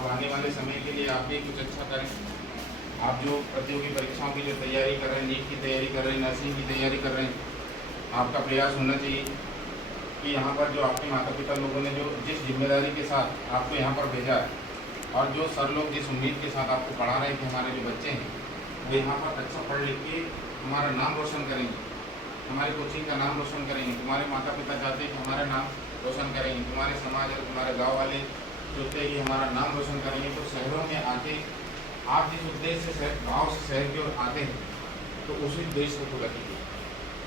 अब आने वाले समय के लिए आप भी कुछ अच्छा करें। आप जो प्रतियोगी परीक्षाओं की जो तैयारी कर रहे हैं, नीट की तैयारी कर रहे हैं, नर्सिंग की तैयारी कर रहे हैं, आपका प्रयास होना चाहिए कि यहाँ पर जो आपके माता पिता लोगों ने जो जिस जिम्मेदारी के साथ आपको यहाँ पर भेजा है और जो सर लोग जिस उम्मीद के साथ आपको पढ़ा रहे हैं कि हमारे जो बच्चे हैं वो यहाँ पर अच्छा पढ़ लिख के हमारा नाम रोशन करेंगे, हमारे कोचिंग का नाम रोशन करेंगे। तुम्हारे माता पिता चाहते हैं कि हमारा नाम रोशन करेंगे, तुम्हारे समाज और तुम्हारे गाँव वाले सोचते हैं कि हमारा नाम रोशन करेंगे। तो शहरों में आके आप जिस उद्देश्य से गाँव से शहर की ओर आते हैं तो उसी उद्देश्य को पूरा कीजिए।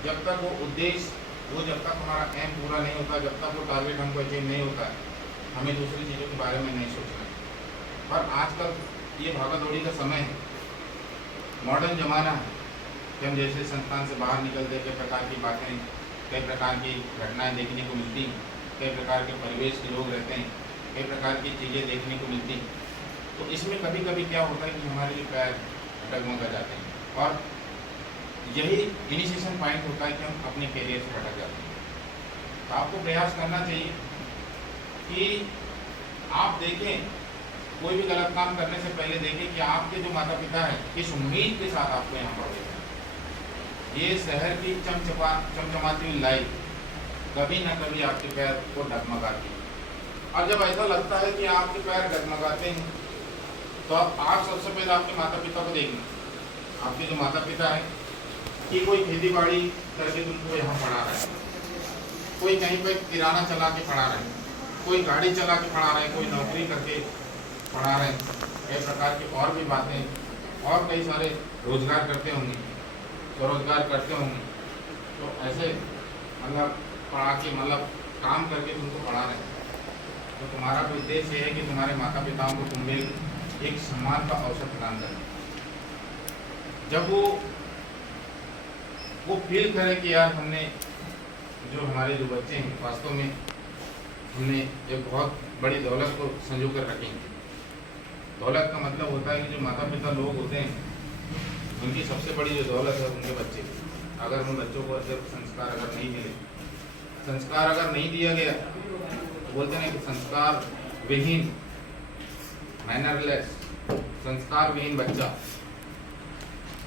जब तक वो उद्देश्य जब तक हमारा एम पूरा नहीं होता, जब तक वो टारगेट हमको अचीव नहीं होता है, हमें दूसरी चीज़ों के बारे में नहीं सोचना है। पर आजकल ये भागा दौड़ी का समय है, मॉडर्न ज़माना है कि हम जैसे संस्थान से बाहर निकलते कई प्रकार की बातें, कई प्रकार की घटनाएं देखने को मिलती हैं, कई प्रकार के परिवेश के लोग रहते हैं, कई प्रकार की चीज़ें देखने को मिलती हैं। तो इसमें कभी कभी क्या होता है कि हमारे लिए पैर डगमगा जाते हैं और यही इनिशिएशन पॉइंट होता है कि हम अपने कैरियर से भटक जाते हैं। तो आपको प्रयास करना चाहिए कि आप देखें, कोई भी गलत काम करने से पहले देखें कि आपके जो माता पिता हैं किस उम्मीद के साथ आपको यहाँ पर भेजा है। ये शहर की चमचमाती हुई लाइट कभी ना कभी आपके पैर को डगमगाती है। और जब ऐसा लगता है कि आपके पैर डगमगाते हैं तो आप सबसे पहले आपके माता पिता को देखना। आपके जो माता पिता हैं कि कोई खेती बाड़ी करके तुमको यहाँ पढ़ा रहा है, कोई कहीं पे किराना चला के पढ़ा रहे हैं, कोई गाड़ी चला के पढ़ा रहे हैं, कोई नौकरी करके पढ़ा रहे हैं, कई प्रकार की और भी बातें और कई सारे रोजगार करते होंगे, स्वरोजगार करते होंगे। तो ऐसे मतलब पढ़ा के मतलब काम करके तुमको पढ़ा रहे हैं। तो तुम्हारा भी उद्देश्य है कि तुम्हारे माता पिताओं को तुम्हें एक सम्मान का अवसर प्रदान करें। जब वो फील करें कि यार हमने जो हमारे जो बच्चे हैं वास्तव में हमने एक बहुत बड़ी दौलत को संजो कर रखेंगे। दौलत का मतलब होता है कि जो माता पिता लोग होते हैं उनकी सबसे बड़ी जो दौलत है उनके बच्चे। अगर उन बच्चों को जब संस्कार अगर नहीं मिले, संस्कार अगर नहीं दिया गया तो बोलते हैं कि संस्कार विहीन, मैनरलेस, संस्कार विहीन बच्चा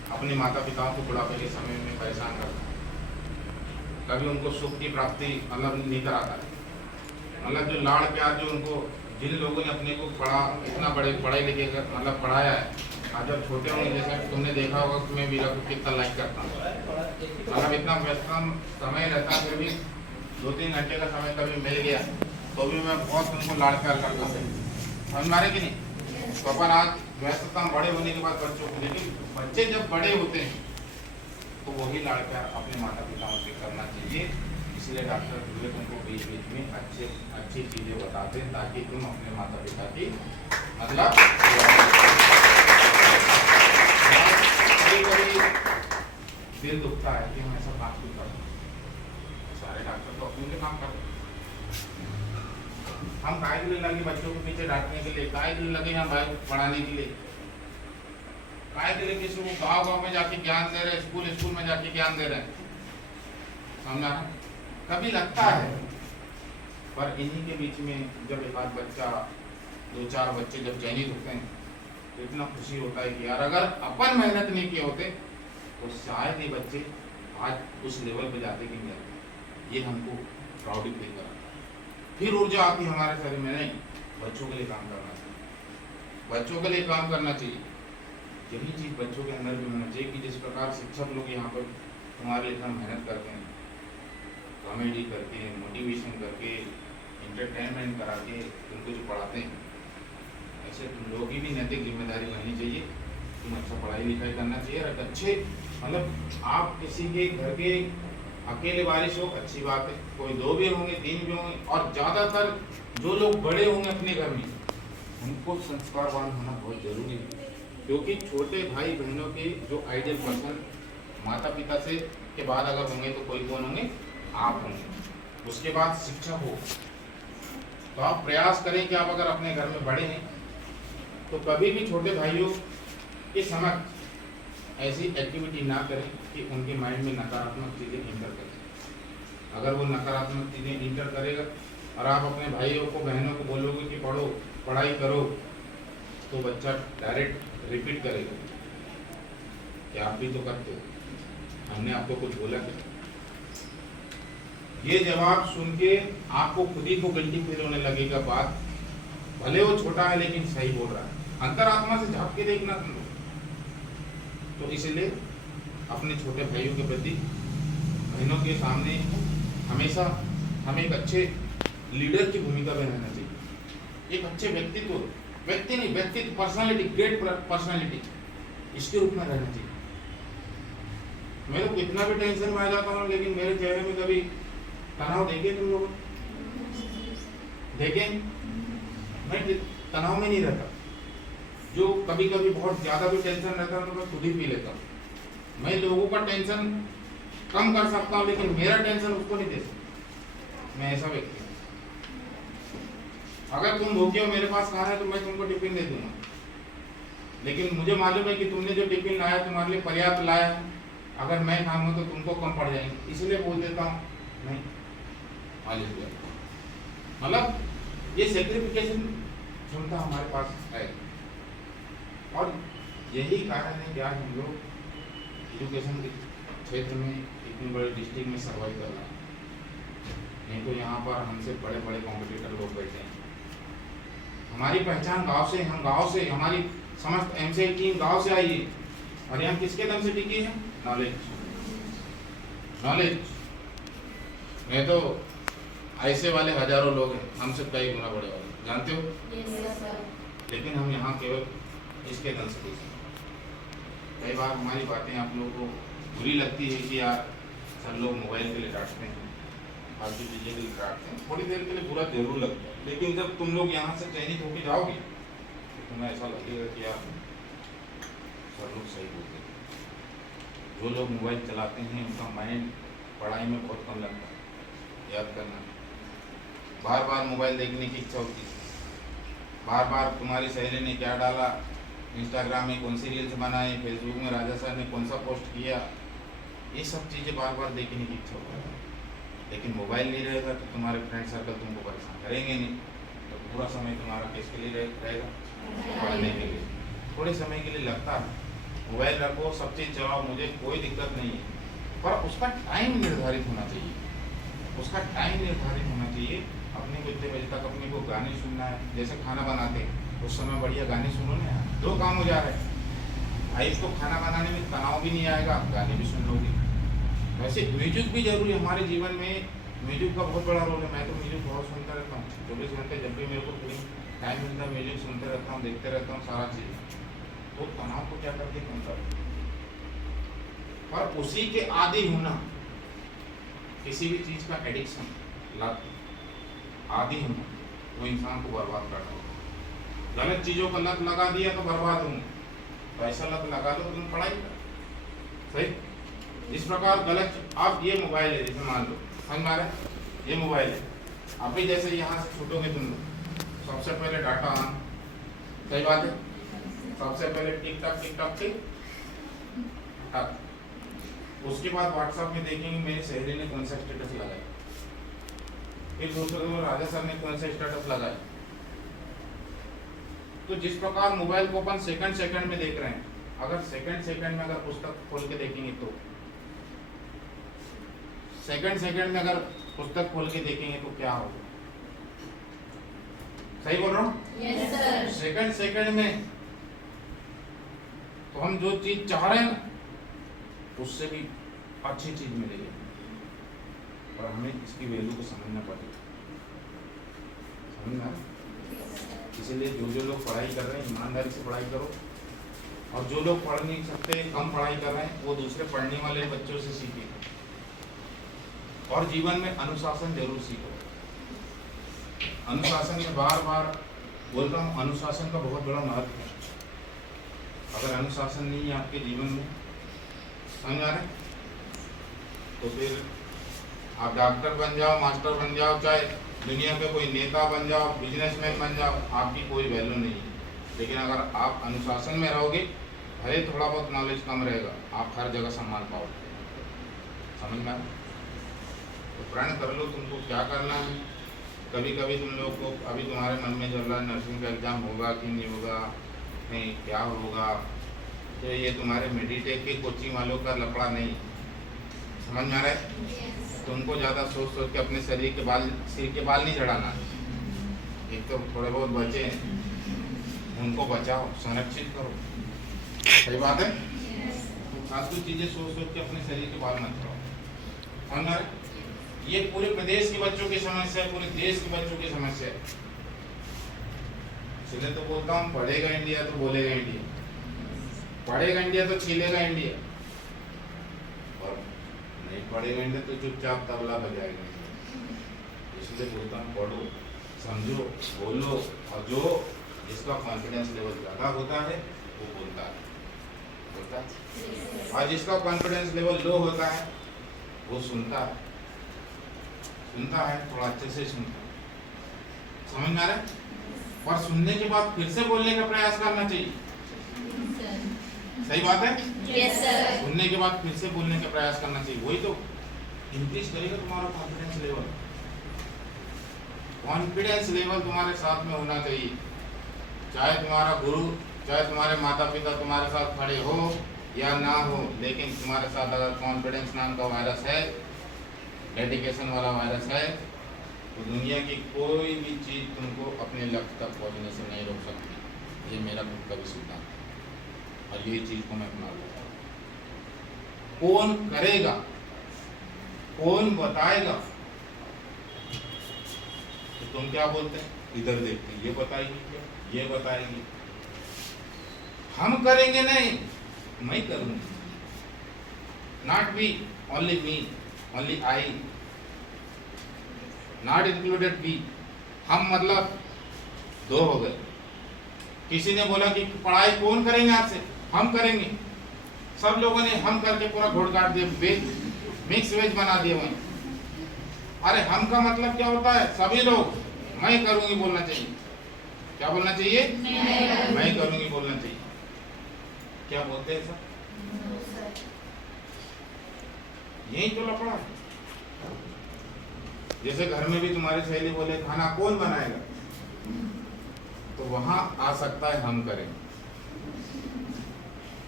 अपने माता पिताओं को बुढ़ापे के समय में परेशान करता है, कभी उनको सुख की प्राप्ति मतलब नहीं कराता है। मतलब जो लाड़ प्यार जो उनको जिन लोगों ने अपने को इतना बड़े पढ़े लिखे मतलब पढ़ाया है, आज जब छोटे होंगे जैसे तुमने देखा होगा कि मैं वीरा को कितना लाइक करता हूँ, मतलब इतना व्यस्त समय रहता फिर भी 2-3 घंटे का समय कभी मिल गया तो भी मैं बहुत उनको लाड़ प्यार करता हूँ। समझ मारे कि नहीं? तो अपन आज व्यस्तता बड़े होने के बाद बच्चों को, लेकिन बच्चे जब बड़े होते हैं तो वही लाड़ प्यार अपने माता पिताओं से करना चाहिए। इसलिए डॉक्टर विवेक तुमको बीच बीच में अच्छी चीज़ें बताते हैं ताकि तुम अपने माता पिता की मतलब कभी दिल दुखता है कि हम ऐसा काम क्यों करते हैं। सारे डॉक्टर तो अपने लिए काम करते हैं, हम काय के लिए लगे बच्चों के पीछे डांटने के लिए, काय के लिए लगे यहाँ भाई पढ़ाने के लिए, काय के लिए किसी को गाँव में जाके ज्ञान दे रहे हैं, स्कूल में जाके ज्ञान दे रहे हैं। समझा? कभी लगता है, पर इन्हीं के बीच में जब एक आध बच्चा 2-4 बच्चे जब चयनित होते हैं तो इतना खुशी होता है कि यार अगर अपन मेहनत नहीं किए होते तो शायद ये बच्चे आज उस लेवल पे जाते कि नहीं। ये हमको प्राउड फील करा, फिर ऊर्जा आती हमारे शरीर में, नहीं बच्चों के लिए काम करना चाहिए, बच्चों के लिए काम करना चाहिए। यही चीज़ बच्चों के अंदर भी होना चाहिए कि जिस प्रकार शिक्षक लोग यहाँ पर तुम्हारे लिए इतना मेहनत करते हैं, कॉमेडी करके, मोटिवेशन करके, इंटरटेनमेंट करा के तुमको जो पढ़ाते हैं, ऐसे तुम लोगों की भी नैतिक जिम्मेदारी बननी चाहिए। तुम अच्छा पढ़ाई लिखाई करना चाहिए और अच्छे मतलब आप किसी के घर के अकेले बारिश हो अच्छी बात है, कोई 2 भी होंगे 3 भी होंगे, और ज़्यादातर जो लोग बड़े होंगे अपने घर में उनको संस्कारवान होना बहुत जरूरी है। क्योंकि छोटे भाई बहनों के जो आइडियल पर्सन माता पिता से के बाद अगर होंगे तो कोई कौन होंगे? आप होंगे। उसके बाद शिक्षा हो तो आप प्रयास करें कि आप अगर अपने घर में बड़े हैं तो कभी भी छोटे भाइयों के समक्ष ऐसी एक्टिविटी ना करें कि उनके माइंड में नकारात्मक चीज़ें इंटर करें। अगर वो नकारात्मक चीज़ें इंटर करेगा और आप अपने भाइयों को बहनों को बोलोगे कि पढ़ो, पढ़ाई करो, तो बच्चा डायरेक्ट रिपीट करेगा कि आप भी तो करते हो, हमने आपको कुछ बोला क्या? ये जवाब सुन के आपको खुद ही को गिल्टी फील होने लगेगा। बात भले वो छोटा है लेकिन सही बोल रहा है। अंतरात्मा से झांक के देखना तुम लोग। तो इसलिए अपने छोटे भाइयों के प्रति, बहनों के सामने हमेशा हमें एक अच्छे लीडर की भूमिका में रहना चाहिए। एक अच्छे व्यक्तित्व, पर्सनालिटी, ग्रेट पर्सनालिटी, इसके रूप में रहना चाहिए। मैं तो कितना भी टेंशन में आ जाता हूँ, लेकिन मेरे चेहरे में कभी तनाव देखे तुम लोग? देखे? मैं तनाव में नहीं रहता। जो कभी कभी बहुत ज्यादा भी टेंशन रहता है तो मैं खुद ही पी लेता हूँ। मैं लोगों का टेंशन कम कर सकता हूँ, लेकिन मेरा टेंशन उसको नहीं दे सकता। मैं ऐसा व्यक्ति हूँ। अगर तुम भूखे हो, मेरे पास खाना है, तो मैं तुमको टिफिन दे दूंगा, लेकिन मुझे मालूम है कि तुमने जो टिफिन लाया तुम्हारे लिए पर्याप्त लाया है। अगर मैं खाऊंगा तो तुमको कम पड़ जाएंगे, इसलिए बोल देता हूँ नहीं। मतलब ये सेक्रिफिकेशन क्षमता हमारे पास है, और यही कारण है कि आज हम लोग एजुकेशन के क्षेत्र में इतनी बड़े डिस्ट्रिक्ट में सर्वाइव कर रहे हैं। नहीं तो यहाँ पर हमसे बड़े बड़े कॉम्पिटिटर लोग बैठे हैं। हमारी पहचान गांव से, हम गांव से, हमारी समस्त एमसीआई टीम गांव से आई है, और यहाँ किसके दम से टिकी है? नॉलेज। मैं तो ऐसे वाले हजारों लोग हैं, हमसे कई गुना बड़े वाले, जानते हो? लेकिन हम यहाँ केवल इसके दम से टिके। कई बार हमारी बातें आप लोगों को बुरी लगती है कि यार सब लोग मोबाइल के लिए डांटते हैं, फालतू चीज़ें के लिए डांटते हैं। थोड़ी देर के लिए बुरा जरूर लगता है, लेकिन जब तुम लोग यहाँ से चयनित होकर जाओगे तो तुम्हें ऐसा लगेगा कि यार सब लोग सही बोलते हैं। जो लोग मोबाइल चलाते हैं उनका माइंड पढ़ाई में बहुत कम लगता है। याद करना, बार बार मोबाइल देखने की इच्छा होती है। बार बार तुम्हारी सहेली ने क्या डाला, इंस्टाग्राम में कौन सी रील्स बनाई, फेसबुक में राजा सर ने कौन सा पोस्ट किया, ये सब चीज़ें बार बार देखने की इच्छा होती है। लेकिन मोबाइल नहीं रहेगा तो तुम्हारे फ्रेंड सर्कल तुमको परेशान करेंगे नहीं, तो पूरा समय तुम्हारा किसके लिए रहेगा? पढ़ने के लिए। थोड़े समय के लिए लगता है, मोबाइल रखो, सब चीज़ चलाओ, मुझे कोई दिक्कत नहीं है, पर उसका टाइम निर्धारित होना चाहिए। उसका टाइम निर्धारित होना चाहिए। अपने को इतने बजे तक अपने को गाने सुनना है, जैसे खाना बनाते हैं उस समय बढ़िया गाने सुनो ना यार, 2 काम हो जा रहे हैं। भाई इसको खाना बनाने में तनाव भी नहीं आएगा, गाने भी सुन लोगे। वैसे म्यूजिक भी जरूरी है हमारे जीवन में, म्यूजिक का बहुत बड़ा रोल है। मैं तो म्यूजिक बहुत सुनता रहता हूँ, 24 घंटे जब भी मेरे को फ्री टाइम मिलता है म्यूजिक सुनते रहता हूँ, देखते रहता हूँ सारा चीज़। तो तनाव को क्या करके कम कर, पर उसी के आदी होना, किसी भी चीज़ का एडिक्शन, लत, आदी होना, वो इंसान को बर्बाद कर देगा। गलत चीज़ों का लत लगा दिया तो बर्बाद होंगे, तो ऐसा लत लगा दो तुम पढ़ाई कर, सही। इस प्रकार गलत, आप ये मोबाइल है, जैसे मान लो समझ में आ रहा है, ये मोबाइल है, अभी जैसे यहाँ से छूटोगे तुम लोग, सबसे पहले डाटा ऑन, सही बात है, सबसे पहले टिक टक टिक टक टिक टक। उसके बाद व्हाट्सएप में देखेंगे मेरी सहेली ने कौन सा स्टेटस लगाया, फिर दूसरे दिन राजा सर ने कौन सा स्टेटस लगाया। तो जिस प्रकार मोबाइल को अपन सेकंड में देख रहे हैं, अगर सेकंड में अगर पुस्तक खोल के देखेंगे तो सेकंड में अगर पुस्तक खोल के देखेंगे तो क्या होगा? सही बोल रहा हूँ? Yes sir. सेकंड में तो हम जो चीज चाह रहे हैं ना, उससे भी अच्छी चीज मिलेगी, और हमें इसकी वैल्यू को समझना पड़ेगा। समझ में? इसीलिए जो लोग पढ़ाई कर रहे हैं ईमानदारी से पढ़ाई करो, और जो लोग पढ़ नहीं सकते, कम पढ़ाई कर रहे हैं, वो दूसरे पढ़ने वाले बच्चों से सीखे, और जीवन में अनुशासन जरूर सीखो। अनुशासन में बार बार बोल रहा हूँ, अनुशासन का बहुत बड़ा महत्व है। अगर अनुशासन नहीं है आपके जीवन में, समझ आ रहे हैं, तो फिर आप डॉक्टर बन जाओ, मास्टर बन जाओ, चाहे दुनिया पे कोई नेता बन जाओ, बिजनेसमैन बन जाओ, आपकी कोई वैल्यू नहीं है। लेकिन अगर आप अनुशासन में रहोगे, भले थोड़ा बहुत नॉलेज कम रहेगा, आप हर जगह सम्मान पाओगे। समझ में? तो प्रण कर लो तुमको क्या करना है। कभी कभी तुम लोग को, अभी तुम्हारे मन में चल रहा है नर्सिंग का एग्जाम होगा कि नहीं होगा, हैं क्या होगा, तो ये तुम्हारे मेडिटेक के कोचिंग वालों का लफड़ा नहीं। समझ में आ रहा है? तुमको ज़्यादा सोच सोच के अपने सिर के बाल नहीं झड़ाना। एक तो थोड़े बहुत बचे हैं, उनको बचाओ, संरक्षित करो। सही बात है? फालतू चीज़ें सोच सोच के अपने शरीर के बाल मत झड़ाओ। समझ में आ रहा है? ये पूरे प्रदेश के बच्चों की समस्या है, पूरे देश के बच्चों की समस्या है। इसलिए तो बोलता हूँ, पढ़ेगा इंडिया तो बोलेगा इंडिया, पढ़ेगा इंडिया तो छीलेगा इंडिया, और नहीं पढ़ेगा इंडिया तो चुपचाप तबला बजाएगा। इसलिए बोलता हूँ, पढ़ो, समझो, बोलो, और जो जिसका कॉन्फिडेंस लेवल ज़्यादा होता है वो बोलता है, और जिसका कॉन्फिडेंस लेवल लो होता है वो सुनता है, थोड़ा अच्छे से सुनता है। समझ में आ रहा है? और सुनने के बाद फिर से बोलने का प्रयास करना चाहिए। सही बात है? Yes sir. सुनने के बाद फिर से बोलने का प्रयास करना चाहिए, वही तो इंक्रीज करेगा तुम्हारा कॉन्फिडेंस लेवल। कॉन्फिडेंस लेवल तुम्हारे साथ में होना चाहिए, चाहे तुम्हारा गुरु, चाहे तुम्हारे माता पिता तुम्हारे साथ खड़े हो या ना हो, लेकिन तुम्हारे साथ अगर कॉन्फिडेंस नाम का वायरस है, डेडिकेशन वाला वायरस है, तो दुनिया की कोई भी चीज़ तुमको अपने लक्ष्य तक पहुंचने से नहीं रोक सकती। ये मेरा खुद का भी सिद्धांत है और ये चीज़ को मैं अपनाता हूँ। कौन करेगा, कौन बताएगा, तो तुम क्या बोलते हैं, इधर देखते, ये बताएगी क्या, ये बताएगी। हम करेंगे नहीं, मैं करूँगी। Not we, only me, only I, not included we. हम मतलब दो हो गए। किसी ने बोला कि पढ़ाई कौन करेंगे आपसे, हम करेंगे। सब लोगों ने हम करके पूरा घोड़ काट दिया, मिक्स वेज बना दिए वहीं। अरे हम का मतलब क्या होता है, सभी लोग मैं करूंगी बोलना चाहिए। क्या बोलना चाहिए? मैं करूंगी बोलना चाहिए। क्या बोलते हैं सर? यही तो लफड़ा है। जैसे घर में भी तुम्हारी सहेली बोले खाना कौन बनाएगा, तो वहां आ सकता है हम करें,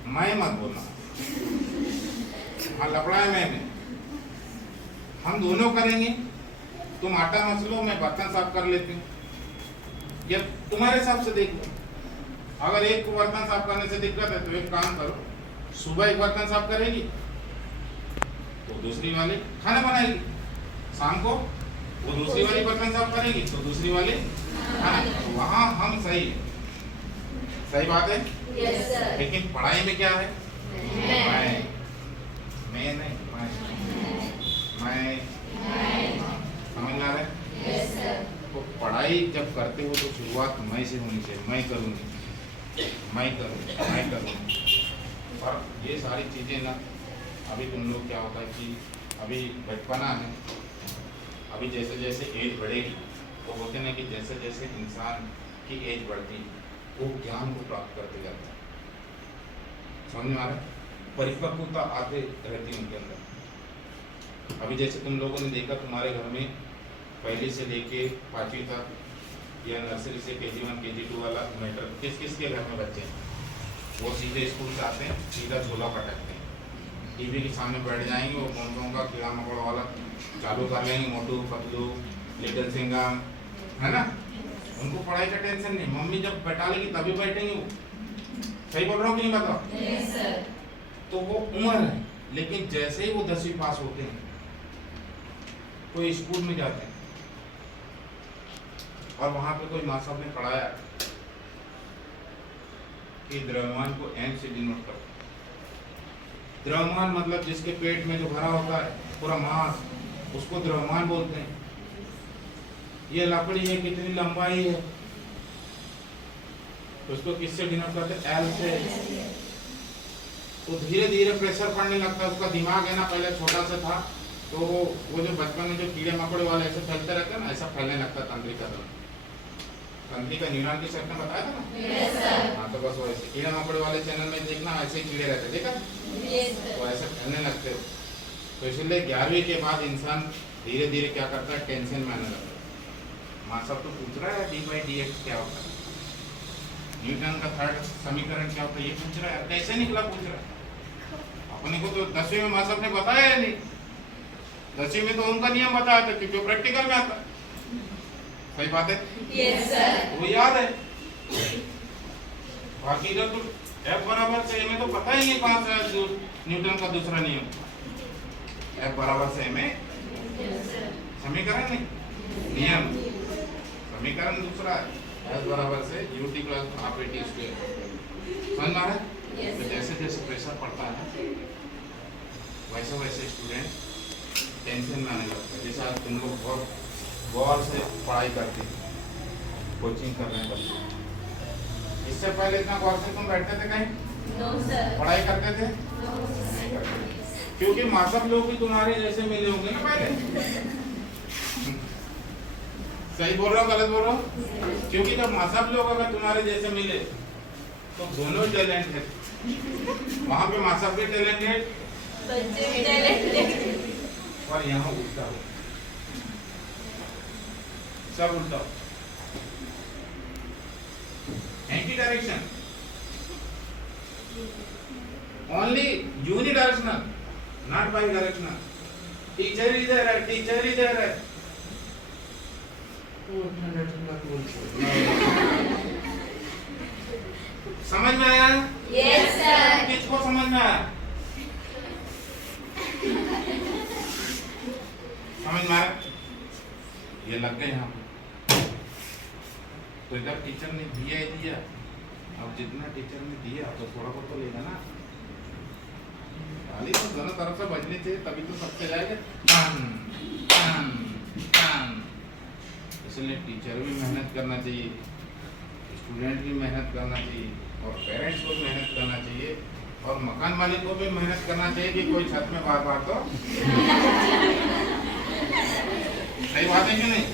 मैं मत बोलना। हाँ लफड़ा है मैं में। हम दोनों करेंगे, तुम आटा मस लो, मैं बर्तन साफ कर लेती हूँ। या तुम्हारे हिसाब से देख लो, अगर एक को बर्तन साफ करने से दिक्कत है तो एक काम करो, सुबह एक बर्तन साफ करेगी तो दूसरी वाली खाना बनाएगी, शाम को वो दूसरी वाली बर्तन साफ करेगी तो दूसरी वाली खाना। तो वहाँ हम सही है। सही बात है? Yes sir. लेकिन पढ़ाई में क्या है, मैं नहीं, मैं समझ में आ रहा है? Yes sir. तो पढ़ाई जब करते हो तो शुरुआत मैं से होनी चाहिए, मैं करूँगी, मैं करूँगी। और ये सारी चीज़ें ना, अभी तुम लोग क्या होता है कि अभी बचपना है, अभी जैसे जैसे एज बढ़ेगी तो होते ना कि जैसे जैसे इंसान की एज बढ़ती वो ज्ञान को प्राप्त करते जाता है। समझ में आ रहा है? परिपक्वता आते रहती है उनके अंदर। अभी जैसे तुम लोगों ने देखा, तुम्हारे घर में पहली से लेके 5वीं तक या नर्सरी से KG1 KG2 वाला मैटर, किस किस के घर में बच्चे हैं, वो सीधे स्कूल से आते हैं, सीधा झोला पटकते हैं, टीवी के सामने बैठ जाएंगे, वो कौन का कीड़ा मकोड़ा वाला चालू कर लेंगे, मोटू पतलू, लिटिल सिंघम, है ना। उनको पढ़ाई का टेंशन नहीं, मम्मी जब बैठा लेगी तभी बैठेंगे वो। सही बोल रहा हूँ कि नहीं बताओ? Yes sir. तो वो उम्र है, लेकिन जैसे ही वो 10वीं पास होते हैं तो स्कूल में जाते हैं और वहाँ पे कोई माँ साहब ने पढ़ाया कि द्रव्यमान को एम से डिनोट करो। द्रव्यमान मतलब जिसके पेट में जो भरा होता है पूरा मांस, उसको द्रव्यमान बोलते हैं। ये लकड़ी है, कितनी लंबाई है, तो उसको किससे डिनोट करते हैं? एल से। तो धीरे धीरे प्रेशर पड़ने लगता है, उसका दिमाग है ना पहले छोटा सा था, तो वो जो बचपन में जो कीड़े मकोड़े वाले ऐसे फैलते रहते हैं ना, ऐसा फैलने लगता है तंत्रिका। तंत्रिका न्यूरॉन की सेट में बताया था ना? Yes sir. हाँ, तो बस वैसे कीड़े मकोड़े वाले चैनल में देखना, ऐसे कीड़े रहते, देखा? Yes sir. तो ऐसे फैलने लगते हो। तो इसलिए 11वीं के बाद इंसान धीरे धीरे क्या करता है, टेंशन में आने लगता है। माँ साहब तो पूछ रहा है dy/dx क्या होता है, न्यूटन का थर्ड समीकरण क्या होता है ये पूछ रहा है, कैसे निकला पूछ रहा है। अपने को तो 10वीं में मास्टर ने बताया है नहीं, 10वीं में तो उनका नियम बताया था कि जो प्रैक्टिकल में आता। सही बात है, यस सर। वो याद है। बाकी इधर तो F बराबर से m है तो पता ही नहीं कहाँ से है जो न्यूटन का दूसरा नियम, F बराबर से m है यस सर। समीकरण नहीं नियम, समीकरण दूसरा है F बराबर से ut plus half at square. समझ में आ रहा है? Yes, तो sir. जैसे जैसे प्रेशर पड़ता है वैसे वैसे स्टूडेंट टेंशन में आने लगता है। जैसे आज तुम लोग बहुत गौर से पढ़ाई करते हैं, कोचिंग कर रहे हैं बच्चे, इससे पहले इतना गौर से तुम बैठते थे कहीं नो सर। पढ़ाई करते थे? नो नहीं करते थे। क्योंकि मासब लोग भी तुम्हारे जैसे मिले होंगे ना पहले। सही बोल रहा हूँ गलत बोल रहा हूँ? क्योंकि जब मासब लोग अगर तुम्हारे जैसे मिले तो दोनों टैलेंट है, वहां पे मासब भी टैलेंटेड बच्चे भी टैलेंटेड और यहाँ उल्टा हो, सब उल्टा anti direction, only unidirectional, not by directional. Teacher इधर है, टीचर इधर है, समझ में आया? Yes sir. किसको समझ में आया? समझ में आया? ये लग गए यहाँ पे। तो इधर टीचर ने दिया ही दिया, अब जितना टीचर ने दिया तो थोड़ा बहुत तो लेगा ना, खाली तो दोनों तरफ से बजने चाहिए तभी तो सबसे जाएगा। इसलिए टीचर भी मेहनत करना चाहिए, स्टूडेंट भी मेहनत करना चाहिए और पेरेंट्स को भी मेहनत करना चाहिए और मकान मालिक को भी मेहनत करना चाहिए कि कोई छत में बार बार तो सही बात है कि नहीं?